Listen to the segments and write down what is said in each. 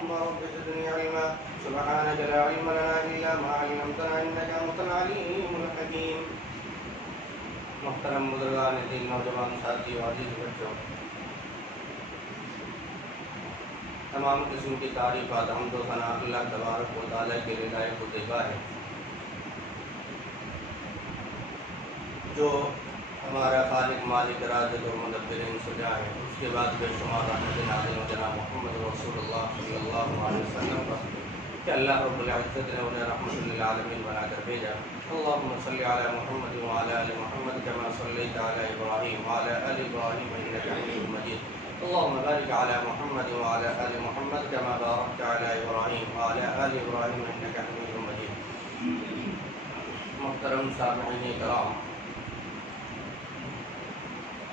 اللهم رب زدني علما سبحانك لا علم لنا إلا ما علمتنا إنك أنت العليم الحكيم. محترم بزرگان دین، نوجوان ساتھیو، عزیز بچوں، تمام قسم کی تعریفات حمد و ثنا اللہ تبارک و تعالیٰ کے لیے لائق و طیبہ ہے، جو ہمارا خالق مالک رازق اور مدبر انسجا ہے. اس کے بعد بے شمار رحمت نازل و جناب محمد رسول اللہ صلی اللہ علیہ وسلم کا کہ اللہ رب العزت نے انہیں رحمت للعالمین بنا کر بھیجا. اللہم صلی علی محمد وعلی آل محمد کما صلیت علی ابراہیم وعلی آل ابراہیم انک حمید مجید. اللہم بارک علی محمد وعلی آل محمد کما بارکت علی ابراہیم وعلی آل ابراہیم انک حمید مجید. محترم سامعین کرام،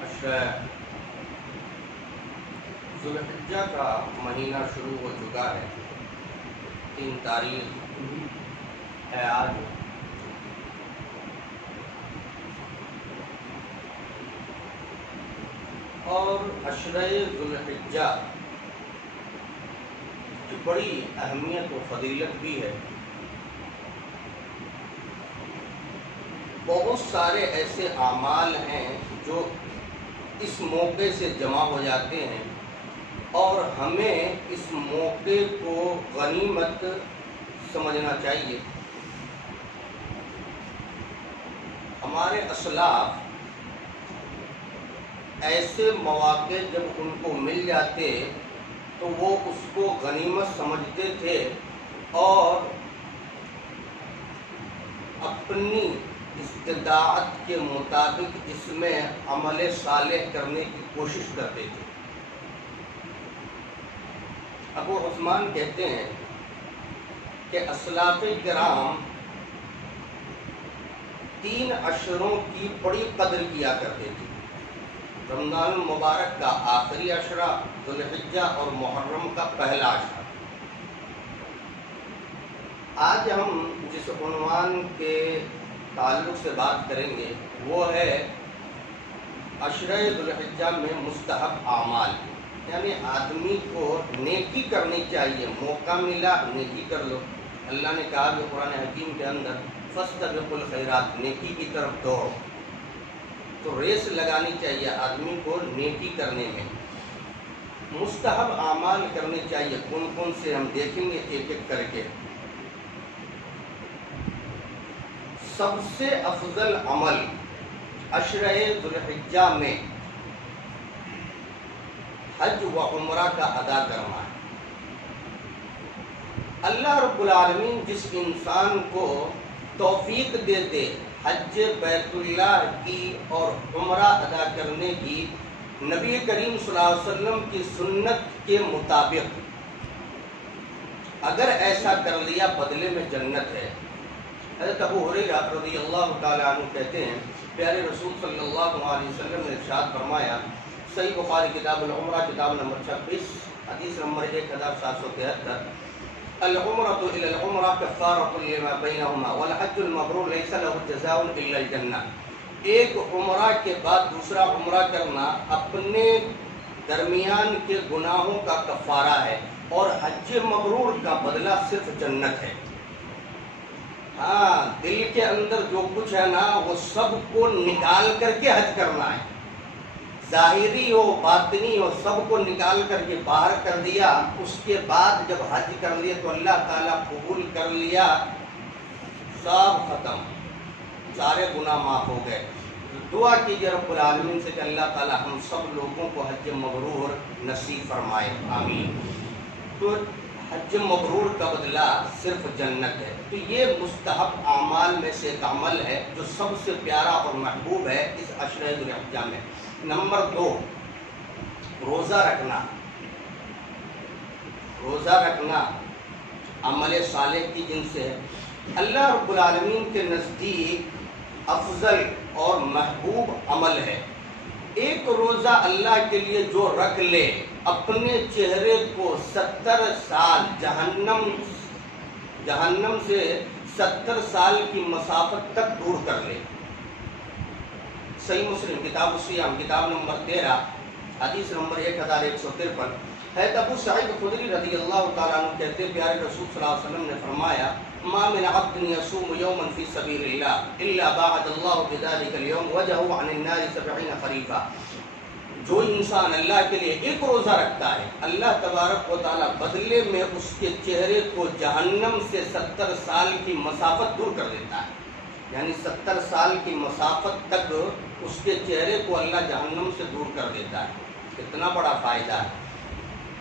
عشرہ ذوالحجہ کا مہینہ شروع ہو چکا ہے. 3 تاریخ ہے آج. اور عشرہ ذوالحجہ کی بڑی اہمیت و فضیلت بھی ہے. بہت سارے ایسے اعمال ہیں جو اس موقع سے جمع ہو جاتے ہیں اور ہمیں اس موقع کو غنیمت سمجھنا چاہیے. ہمارے اسلاف ایسے مواقع جب ان کو مل جاتے تو وہ اس کو غنیمت سمجھتے تھے اور اپنی استطاعت کے مطابق اس میں عمل صالح کرنے کی کوشش کرتے تھے. ابو عثمان کہتے ہیں کہ اسلاف کرام 3 عشروں کی بڑی قدر کیا کرتے تھے. رمضان المبارک کا آخری عشرہ، ذوالحجہ اور محرم کا پہلا عشرہ. آج ہم جس عنوان کے تعلق سے بات کریں گے وہ ہے عشرہ ذوالحجہ میں مستحب اعمال. یعنی آدمی کو نیکی کرنی چاہیے، موقع ملا نیکی کر لو. اللہ نے کہا کہ قرآن حکیم کے اندر فاستبقوا الخیرات، نیکی کی طرف دوڑو. تو ریس لگانی چاہیے آدمی کو نیکی کرنے میں. مستحب اعمال کرنے چاہیے. کون کون سے ہم دیکھیں گے ایک ایک کر کے. سب سے افضل عمل عشرہ ذوالحجہ میں حج و عمرہ کا ادا کرنا ہے. اللہ رب العالمین جس انسان کو توفیق دے دے حج بیت اللہ کی اور عمرہ ادا کرنے کی، نبی کریم صلی اللہ علیہ وسلم کی سنت کے مطابق اگر ایسا کر لیا بدلے میں جنت ہے. حضرت ابو ہریرہ رضی اللہ تعالیٰ عنہ کہتے ہیں پیارے رسول صلی اللہ علیہ وسلم نے ارشاد فرمایا، صحیح بخاری کتاب العمرہ کتاب نمبر 26 حدیث نمبر 1773، العمرۃ الی العمرہ کفارۃ لما بینہما والحج المبرور لیس لہ جزاء الا الجنہ. ایک عمرہ کے بعد دوسرا عمرہ کرنا اپنے درمیان کے گناہوں کا کفارہ ہے اور حج مبرور کا بدلہ صرف جنت ہے. ہاں، دل کے اندر جو کچھ ہے نا وہ سب کو نکال کر کے حج کرنا ہے. ظاہری ہو باطنی ہو سب کو نکال کر کے باہر کر دیا. اس کے بعد جب حج کر لیا تو اللہ تعالیٰ قبول کر لیا، سب ختم، سارے گناہ معاف ہو گئے. دعا کیجیے رب العالمین سے کہ اللہ تعالیٰ ہم سب لوگوں کو حج مبرور نصیب فرمائے، آمین. تو حج مبرور کا بدلہ صرف جنت ہے. تو یہ مستحب اعمال میں سے ایک عمل ہے جو سب سے پیارا اور محبوب ہے اس عشرہ ذوالحجہ میں. نمبر 2، روزہ رکھنا. روزہ رکھنا عمل صالح کی جن سے ہے. اللہ رب العالمین کے نزدیک افضل اور محبوب عمل ہے. ایک روزہ اللہ کے لیے جو رکھ لے اپنے چہرے کو 70 سال جہنم سے 70 سال کی مسافت تک دور کر لے. صحیح مسلم کتاب الصیام کتاب نمبر 13 حدیث نمبر 1153، حضرت ابو سعید خدری رضی اللہ تعالیٰ عنہ کہتے ہیں پیارے رسول صلی اللہ علیہ وسلم نے فرمایا ما من عبد يصوم يوما في سبيل الله الا باعد الله بذلك اليوم وجهه عن النار 70 خريفا. جو انسان اللہ کے لیے ایک روزہ رکھتا ہے اللہ تبارک و تعالیٰ بدلے میں اس کے چہرے کو جہنم سے 70 سال کی مسافت دور کر دیتا ہے. یعنی 70 سال کی مسافت تک اس کے چہرے کو اللہ جہنم سے دور کر دیتا ہے. کتنا بڑا فائدہ ہے.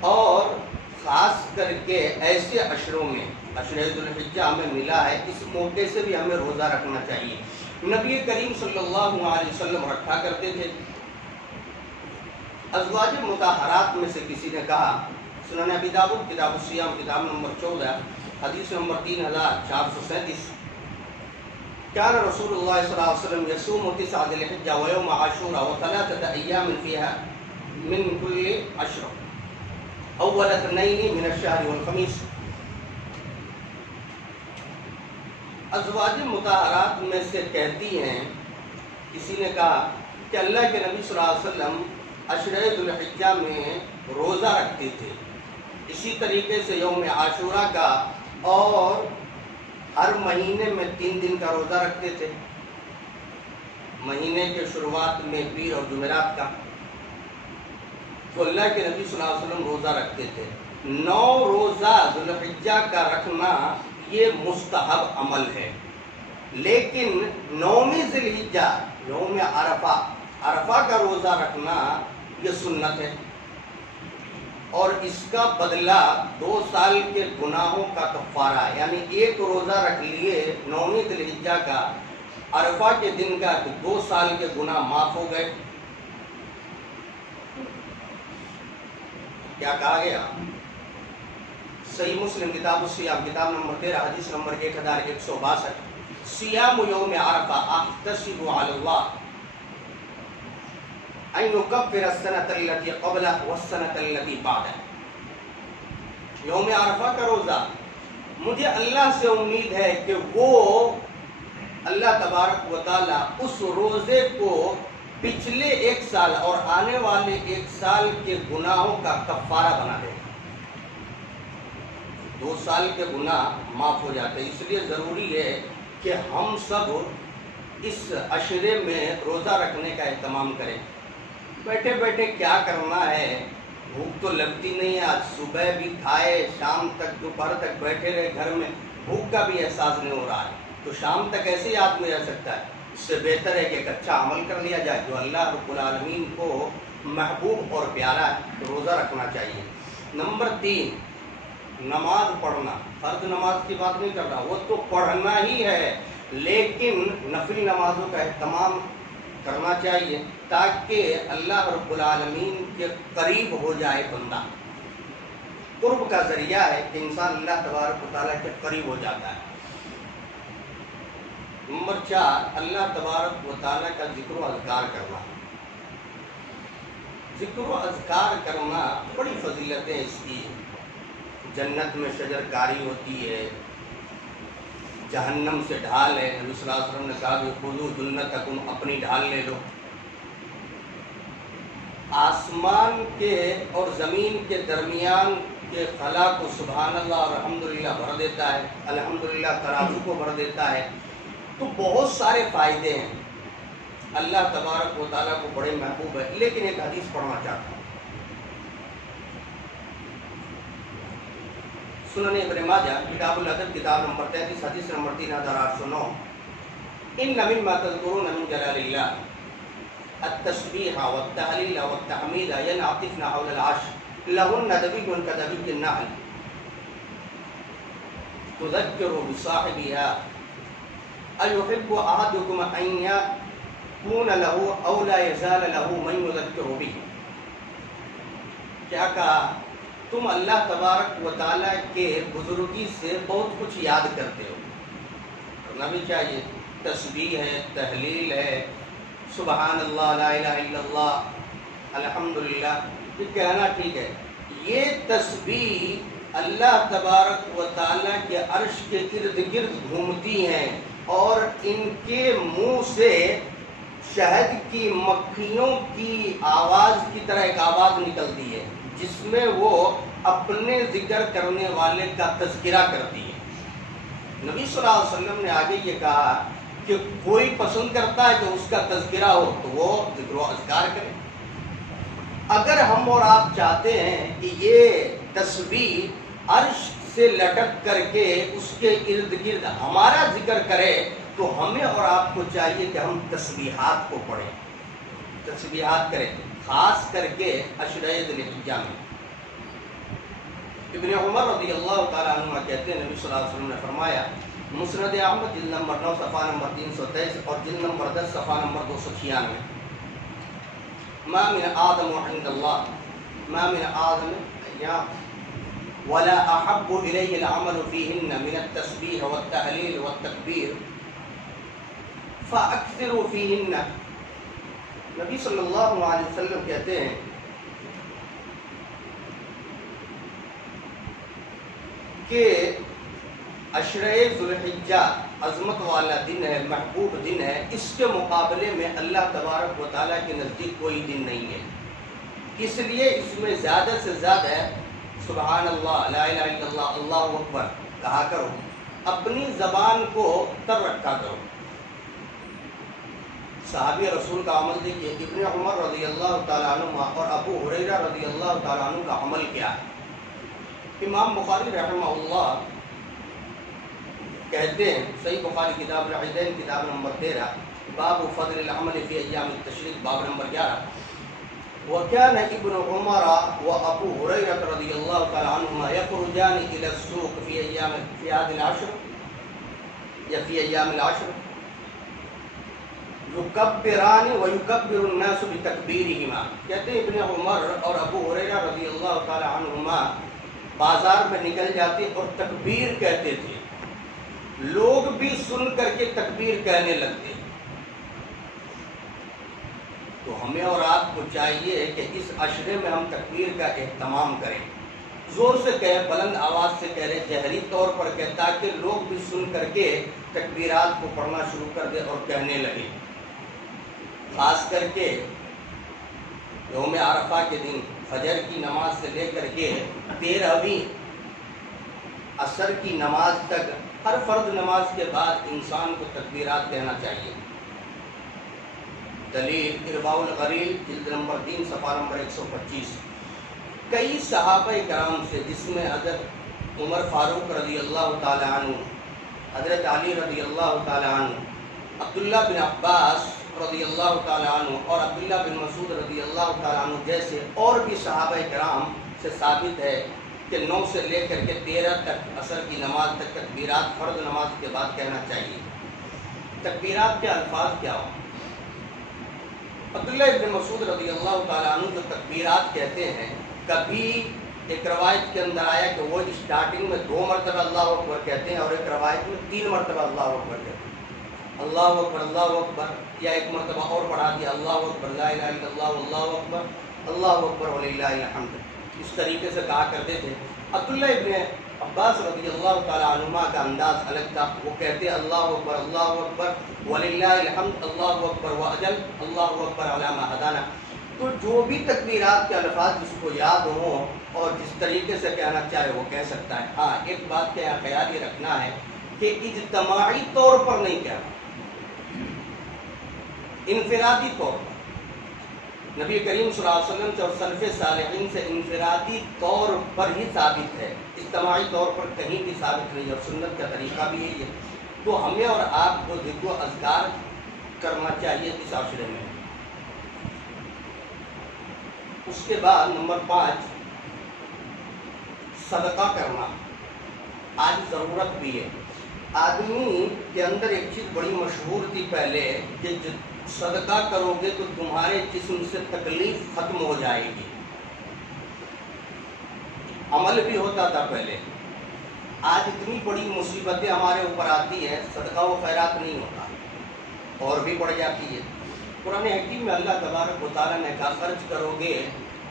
اور خاص کر کے ایسے عشروں میں عشر ذو الحجہ ہمیں ملا ہے, اس موقع سے بھی ہمیں روزہ رکھنا چاہیے. نبی کریم صلی اللہ علیہ وسلم رکھا کرتے تھے. ازواج مطہرات میں سے کسی نے کہا, سنن ابی داؤد کتاب الصیام کتاب نمبر 14 حدیث نمبر 3437, كان رسول الله صلى الله عليه وسلم يصوم 9 ذي الحجة ويوم عاشوراء و3 أيام فيها من كل عشر اول 2 من الشهر والخميس. ازواج مطہرات میں سے کہتی ہیں, کسی نے کہا کہ اللہ کے نبی صلی اللہ علیہ وسلم عشر ذو الحجہ میں روزہ رکھتے تھے, اسی طریقے سے یوم عاشوراء کا, اور ہر مہینے میں 3 دن کا روزہ رکھتے تھے, مہینے کے شروعات میں پیر اور جمعرات کا. تو اللہ کے نبی صلی اللہ علیہ وسلم روزہ رکھتے تھے. 9 روزہ ذو الحجہ کا رکھنا یہ مستحب عمل ہے, لیکن 9ویں ذی الحجہ یوم عرفہ کا روزہ رکھنا یہ سنت ہے, اور اس کا بدلہ 2 سال کے گناہوں کا کفارہ ہے. یعنی ایک روزہ رکھ لیے 9ویں ذی الحجہ کا, عرفہ کے دن کا, تو 2 سال کے گناہ معاف ہو گئے. کیا کہا گیا؟ صحیح مسلم کتاب الصیام کتاب نمبر 13 حدیث نمبر 1162, صیام یوم عرفہ احتسب علی اللہ ان یکفر السنۃ التي قبلہ والسنۃ التي بعدہ. یوم عرفہ کا روزہ مجھے اللہ سے امید ہے کہ وہ اللہ تبارک و تعالی اس روزے کو پچھلے 1 سال اور آنے والے 1 سال کے گناہوں کا کفارہ بنا دے. 2 سال کے گناہ معاف ہو جاتے ہیں. اس لیے ضروری ہے کہ ہم سب اس عشرے میں روزہ رکھنے کا اہتمام کریں. بیٹھے بیٹھے کیا کرنا ہے, بھوک تو لگتی نہیں ہے. آج صبح بھی کھائے, شام تک دوپہر تک بیٹھے رہے گھر میں, بھوک کا بھی احساس نہیں ہو رہا ہے, تو شام تک ایسے ہی آدمی رہ سکتا ہے. اس سے بہتر ہے کہ ایک اچھا عمل کر لیا جائے جو اللہ رب العالمین کو محبوب اور پیارا ہے, تو روزہ رکھنا چاہیے. نمبر 3, نماز پڑھنا. فرض نماز کی بات نہیں کر رہا, وہ تو پڑھنا ہی ہے, لیکن نفلی نمازوں کا اہتمام کرنا چاہیے تاکہ اللہ رب العالمین کے قریب ہو جائے بندہ. قرب کا ذریعہ ہے کہ انسان اللہ تبارک و تعالیٰ کے قریب ہو جاتا ہے. نمبر 4, اللہ تبارک و تعالیٰ کا ذکر و اذکار کرنا. ذکر و اذکار کرنا بڑی فضیلتیں اس کی. جنت میں شجر کاری ہوتی ہے, جہنم سے ڈھال ہے. نبی صلی اللہ علیہ وسلم نے کہا کہ خذوا جنتکم, اپنی ڈھال لے لو. آسمان کے اور زمین کے درمیان کے خلا کو سبحان اللہ اور الحمدللہ بھر دیتا ہے, الحمدللہ ترازو کو بھر دیتا ہے. تو بہت سارے فائدے ہیں. اللہ تبارک و تعالیٰ کو بڑے محبوب ہے. لیکن ایک حدیث پڑھنا چاہتا ہوں, سنن ابن ماجہ کتاب الادب کتاب نمبر 33 حدیث نمبر 3809, ان مما تذکرون من جلال اللہ التسبیح والتہلیل والتحمید ینعطفن حول العرش لہن دبیب کدبیب النحل تذکر بصاحبها ایحب احدکم ان یکون له او لا یزال له من یذکر به. کیا کہا؟ تم اللہ تبارک و تعالیٰ کے بزرگی سے بہت کچھ یاد کرتے ہو, کرنا بھی چاہیے. تسبیح ہے, تحلیل ہے, سبحان اللہ, لا الہ الا اللہ, الحمدللہ, یہ کہنا ٹھیک ہے. یہ تسبیح اللہ تبارک و تعالیٰ کے عرش کے ارد گرد گھومتی ہیں, اور ان کے منہ سے شہد کی مکھیوں کی آواز کی طرح ایک آواز نکلتی ہے. جس میں وہ اپنے ذکر کرنے والے کا تذکرہ کرتی ہے۔ نبی صلی اللہ علیہ وسلم نے آگے یہ کہا کہ کوئی پسند کرتا ہے کہ اس کا تذکرہ ہو تو وہ ذکر و اذکار کرے۔ اگر ہم اور آپ چاہتے ہیں کہ یہ تسبیح عرش سے لٹک کر کے اس کے ارد گرد ہمارا ذکر کرے تو ہمیں اور آپ کو چاہیے کہ ہم تسبیحات کو پڑھیں، تسبیحات کریں، خاص کر کے عشرہ ذی الحجہ میں۔ ابن عمر رضی اللہ تعالیٰ عنہ کہتے ہیں نبی صلی اللہ علیہ وسلم نے فرمایا، مسند احمد جلد نمبر 9 صفحہ نمبر 323 اور جلد نمبر 10 صفحہ نمبر 296، ما من آدم عند اللہ ما من آدم یا ولا احب الیہ العمل فیہن من التسبیح والتحلیل والتکبیر فاکثروا فیہن۔ نبی صلی اللہ علیہ وسلم کہتے ہیں کہ عشرہ ذی الحجہ عظمت والا دن ہے، محبوب دن ہے، اس کے مقابلے میں اللہ تبارک و تعالیٰ کے نزدیک کوئی دن نہیں ہے، اس لیے اس میں زیادہ سے زیادہ سبحان اللہ، لا الہ الا اللہ، اللہ اکبر کہا کرو، اپنی زبان کو تر رکھا کرو۔ صحابی رسول کا عمل دیکھیے، ابن عمر رضی اللہ تعالیٰ عنہ اور ابو ہریرہ رضی اللہ تعالیٰ عنہ کا عمل کیا ہے۔ امام بخاری رحمہ اللہ کہتے ہیں صحیح بخاری کتاب العیدین کتاب نمبر 13 باب فضل العمل فی ایام التشریق باب نمبر 11، وكان ابن عمر وابو هريره رضی اللہ تعالی عنہما یخرجان الى السوق فی هذه العشر یا فی ایام العشر یکبران ویکبر الناس بتکبیرہما۔ کہتے ہیں ابن عمر اور ابو ہریرہ رضی اللہ تعالی عنہما بازار میں نکل جاتے اور تکبیر کہتے تھے، لوگ بھی سن کر کے تکبیر کہنے لگتے۔ تو ہمیں اور آپ کو چاہیے کہ اس عشرے میں ہم تکبیر کا اہتمام کریں، زور سے کہیں، بلند آواز سے کہہ رہے، جہری طور پر کہیں، تاکہ لوگ بھی سن کر کے تکبیرات کو پڑھنا شروع کر دیں اور کہنے لگے۔ خاص کر کے یوم عرفہ کے دن فجر کی نماز سے لے کر کے 13ویں عصر کی نماز تک ہر فرض نماز کے بعد انسان کو تکبیرات کہنا چاہیے۔ دلیل ارواء الغلیل جلد نمبر 3 صفحہ نمبر 125۔ کئی صحابہ کرام سے، جس میں حضرت عمر فاروق رضی اللہ تعالی عنہ، حضرت علی رضی اللہ تعالی عنہ، عبداللہ بن عباس رضی اللہ تعالی عنہ اور عبداللہ بن مسعود رضی اللہ تعالی عنہ جیسے اور بھی صحابہ کرام سے ثابت ہے کہ 9 سے لے کر کے 13 تک عصر کی نماز تک تکبیرات فرض نماز کے بعد کہنا چاہیے۔ تکبیرات کے الفاظ کیا ہوں؟ عبداللہ ابن مسعود رضی اللہ تعالیٰ عنہ جو تکبیرات کہتے ہیں، کبھی ایک روایت کے اندر آیا کہ وہ اسٹارٹنگ میں 2 مرتبہ اللہ اکبر کہتے ہیں اور ایک روایت میں 3 مرتبہ اللہ اکبر کہتے ہیں۔ اللہ اکبر اللہ اکبر، یا ایک مرتبہ اور بڑھا دیا اللہ اکبر لا الہ الا اللہ اللہ اکبر اللہ اکبر وللہ الحمد، اس طریقے سے کہا کرتے تھے۔ عبداللہ ابن عباس رضی اللہ تعالیٰ عنہما کا انداز الگ تھا، وہ کہتے اللہ اکبر وللہ الحمد اللہ اکبر واجل اللہ اکبر علی ما ہدانا۔ تو جو بھی تکبیرات کے الفاظ جس کو یاد ہوں اور جس طریقے سے کہنا چاہے وہ کہہ سکتا ہے۔ ہاں ایک بات کا یہاں خیال یہ رکھنا ہے کہ اجتماعی طور پر نہیں کہنا، انفرادی طور پر۔ نبی کریم صلی اللہ علیہ وسلم سے اور سلف صالحین سے انفرادی طور پر ہی ثابت ہے، اجتماعی طور پر کہیں بھی ثابت نہیں، اور سنت کا طریقہ بھی یہی ہے۔ تو ہمیں اور آپ کو ذکر و اذکار کرنا چاہیے اس عشرے میں۔ اس کے بعد نمبر 5 صدقہ کرنا، آج ضرورت بھی ہے۔ آدمی کے اندر ایک چیز بڑی مشہور تھی پہلے کہ صدقہ کرو گے تو تمہارے جسم سے تکلیف ختم ہو جائے گی، عمل بھی ہوتا تھا پہلے۔ آج اتنی بڑی مصیبتیں ہمارے اوپر آتی ہیں، صدقہ و خیرات نہیں ہوتا اور بھی بڑھ جاتی ہے۔ قرآن حکیم میں اللہ تبارک و تعالیٰ نے کہا خرچ کرو گے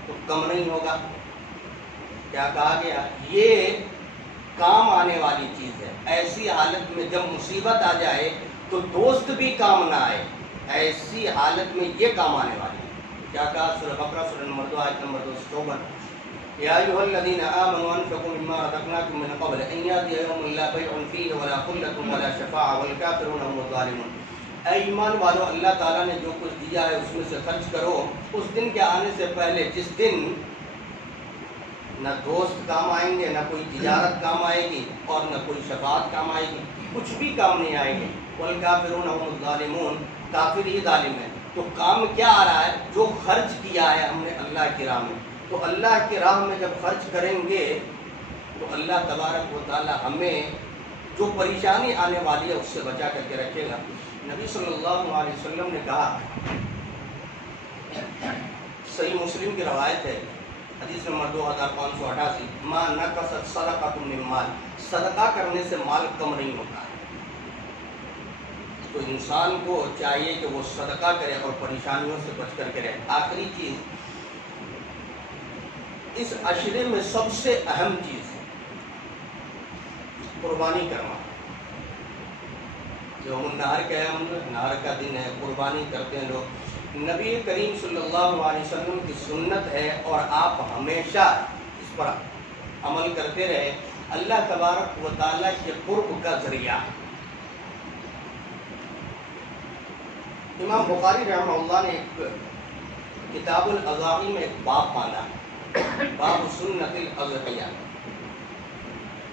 تو کم نہیں ہوگا۔ کیا کہا گیا؟ یہ کام آنے والی چیز ہے۔ ایسی حالت میں جب مصیبت آ جائے تو دوست بھی کام نہ آئے، ایسی حالت میں یہ کام آنے والی ہے۔ کیا کہا؟ سورہ بقرہ سورہ نمبر 2 آیت نمبر 254۔ یا ایھا الذین آمنوا انفقوا مما رزقناکم من قبل ان یأتی یوم لا بیع فیہ ولا خلۃ ولا شفاعۃ والکافرون هم الظالمون۔ اے ایمان والو، اللہ تعالیٰ نے جو کچھ دیا ہے اس میں سے خرچ کرو اس دن کے آنے سے پہلے، جس دن نہ دوست کام آئیں گے، نہ کوئی تجارت کام آئے گی اور نہ کوئی شفاعت کام آئے گی، کچھ بھی کام نہیں آئے گی۔ والکافرون هم الظالمون، کافر ہی ظالم ہے۔ تو کام کیا آ رہا ہے؟ جو خرچ کیا ہے ہم نے اللہ کی راہ میں، تو اللہ کی راہ میں جب خرچ کریں گے تو اللہ تبارک و تعالی ہمیں جو پریشانی آنے والی ہے اس سے بچا کر کے رکھے گا۔ نبی صلی اللہ علیہ وسلم نے کہا، صحیح مسلم کی روایت ہے، حدیث نمبر 2588، ما نقصت صدقۃ من مال، صدقہ کرنے سے مال کم نہیں ہوتا ہے۔ تو انسان کو چاہیے کہ وہ صدقہ کرے اور پریشانیوں سے بچ کر کے رہے۔ آخری چیز، اس عشرے میں سب سے اہم چیز قربانی کرنا۔ یوم النحر کا ہے، نہر کا دن ہے، قربانی کرتے ہیں لوگ۔ نبی کریم صلی اللہ علیہ وسلم کی سنت ہے اور آپ ہمیشہ اس پر عمل کرتے رہے، اللہ تبارک و تعالیٰ کے قرب کا ذریعہ۔ امام بخاری رحمہ اللہ نے ایک کتاب الاضاحی میں ایک باب باندھا، باب سنت الاضحیہ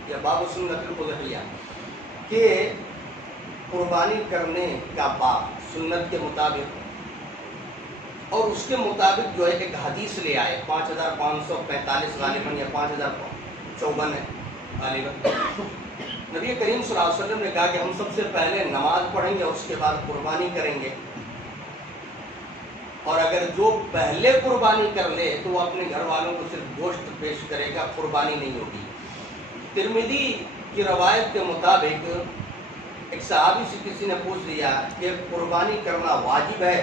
یا باب سنت الاضحیہ، کہ قربانی کرنے کا باب سنت کے مطابق، اور اس کے مطابق جو ہے ایک حدیث لے آئے 5545 غالباً یا 5054 ہے غالباً۔ نبی کریم صلی اللہ علیہ وسلم نے کہا کہ ہم سب سے پہلے نماز پڑھیں گے، اس کے بعد قربانی کریں گے، اور اگر جو پہلے قربانی کر لے تو وہ اپنے گھر والوں کو صرف گوشت پیش کرے گا، قربانی نہیں ہوگی۔ ترمذی کی روایت کے مطابق ایک صحابی سے کسی نے پوچھ لیا کہ قربانی کرنا واجب ہے،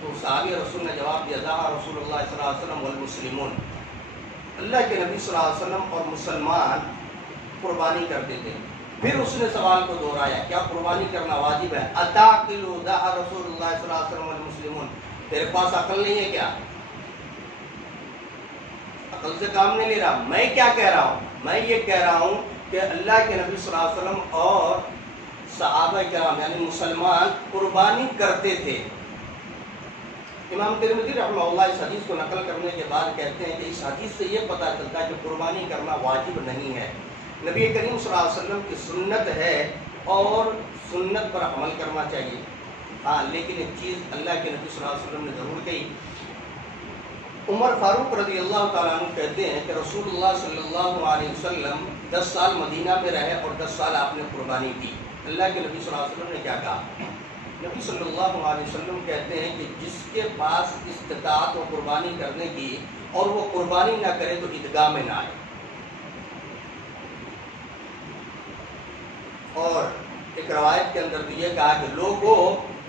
تو صحابی رسول نے جواب دیا، ذا رسول اللہ صلی اللہ علیہ وسلم والمسلمون، اللہ کے نبی صلی اللہ علیہ وسلم اور مسلمان قربانی کرتے تھے۔ پھر اس نے سوال کو دہرایا، کیا قربانی کرنا واجب ہے؟ اتعقل ذا رسول اللہ صلی اللہ علیہ وسلم والمسلمون، تیرے پاس عقل نہیں ہے کیا؟ عقل سے کام نہیں لے رہا۔ میں کیا کہہ رہا ہوں؟ میں یہ کہہ رہا ہوں کہ اللہ کے نبی صلی اللہ علیہ وسلم اور صحابہ کرام یعنی مسلمان قربانی کرتے تھے۔ امام ترمذی رحمہ اللہ اس حدیث کو نقل کرنے کے بعد کہتے ہیں کہ اس حدیث سے یہ پتہ چلتا ہے کہ قربانی کرنا واجب نہیں ہے، نبی کریم صلی اللہ علیہ وسلم کی سنت ہے اور سنت پر عمل کرنا چاہیے۔ ہاں، لیکن ایک چیز اللہ کے نبی صلی اللہ علیہ وسلم نے ضرور کہی۔ عمر فاروق رضی اللہ تعالیٰ عنہ کہتے ہیں کہ رسول اللہ صلی اللہ علیہ وسلم 10 سال مدینہ میں رہے اور 10 سال آپ نے قربانی کی۔ اللہ کے نبی صلی اللہ علیہ وسلم نے کیا کہا؟ نبی صلی اللہ علیہ وسلم کہتے ہیں کہ جس کے پاس استطاعت و قربانی کرنے کی اور وہ قربانی نہ کرے تو عیدگاہ میں نہ آئے۔ اور ایک روایت کے اندر تو یہ کہا کہ لوگوں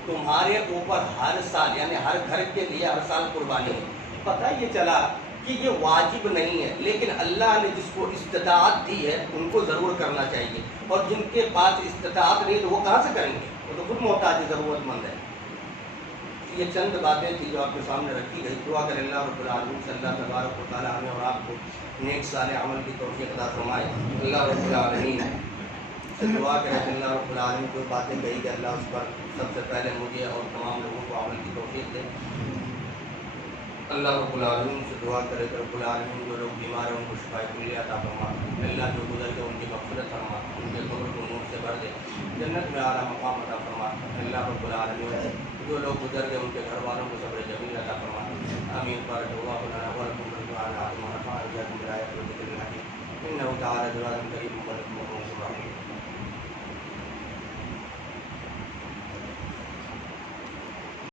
تمہارے اوپر ہر سال یعنی ہر گھر کے لیے ہر سال قربانی ہے۔ پتہ یہ چلا کہ یہ واجب نہیں ہے، لیکن اللہ نے جس کو استطاعت دی ہے ان کو ضرور کرنا چاہیے، اور جن کے پاس استطاعت نہیں تو وہ کہاں سے کریں گے؟ وہ تو خود محتاج ضرورت مند ہے۔ یہ چند باتیں تھیں جو آپ کے سامنے رکھی گئی۔ دعا کریں اللہ رب العالمین سے اللہ تبارک و تعالیٰ ہمیں اور آپ کو نیک صالح عمل کی توفیق عطا فرمائے۔ اللہ رب العالمین سے دعا کریں کہ اللہ رب العالمین کو باتیں کہی کہ اللہ اس پر سب سے پہلے مجھے اور تمام لوگوں کو عمل کی توفیق دے۔ اللہ رب العالمین سے دعا کرے کہ رب العالمین جو لوگ بیمار ہیں ان کو شفا کلیہ عطا فرما، اللہ جو گزر گئے ان کی مغفرت فرما، ان کے قبر کو نور سے بھر دے، جنت میں اعلیٰ مقام عطا فرما۔ اللہ رب العالمین جو لوگ گزر گئے ان کے گھر والوں کو صبر جمیل عطا فرما۔ آمین۔ بارک اللہ لنا ولکم ونفعنا بما نفعنا بكم بالآيات والذكر الحكيم إنه تعالى جواد كريم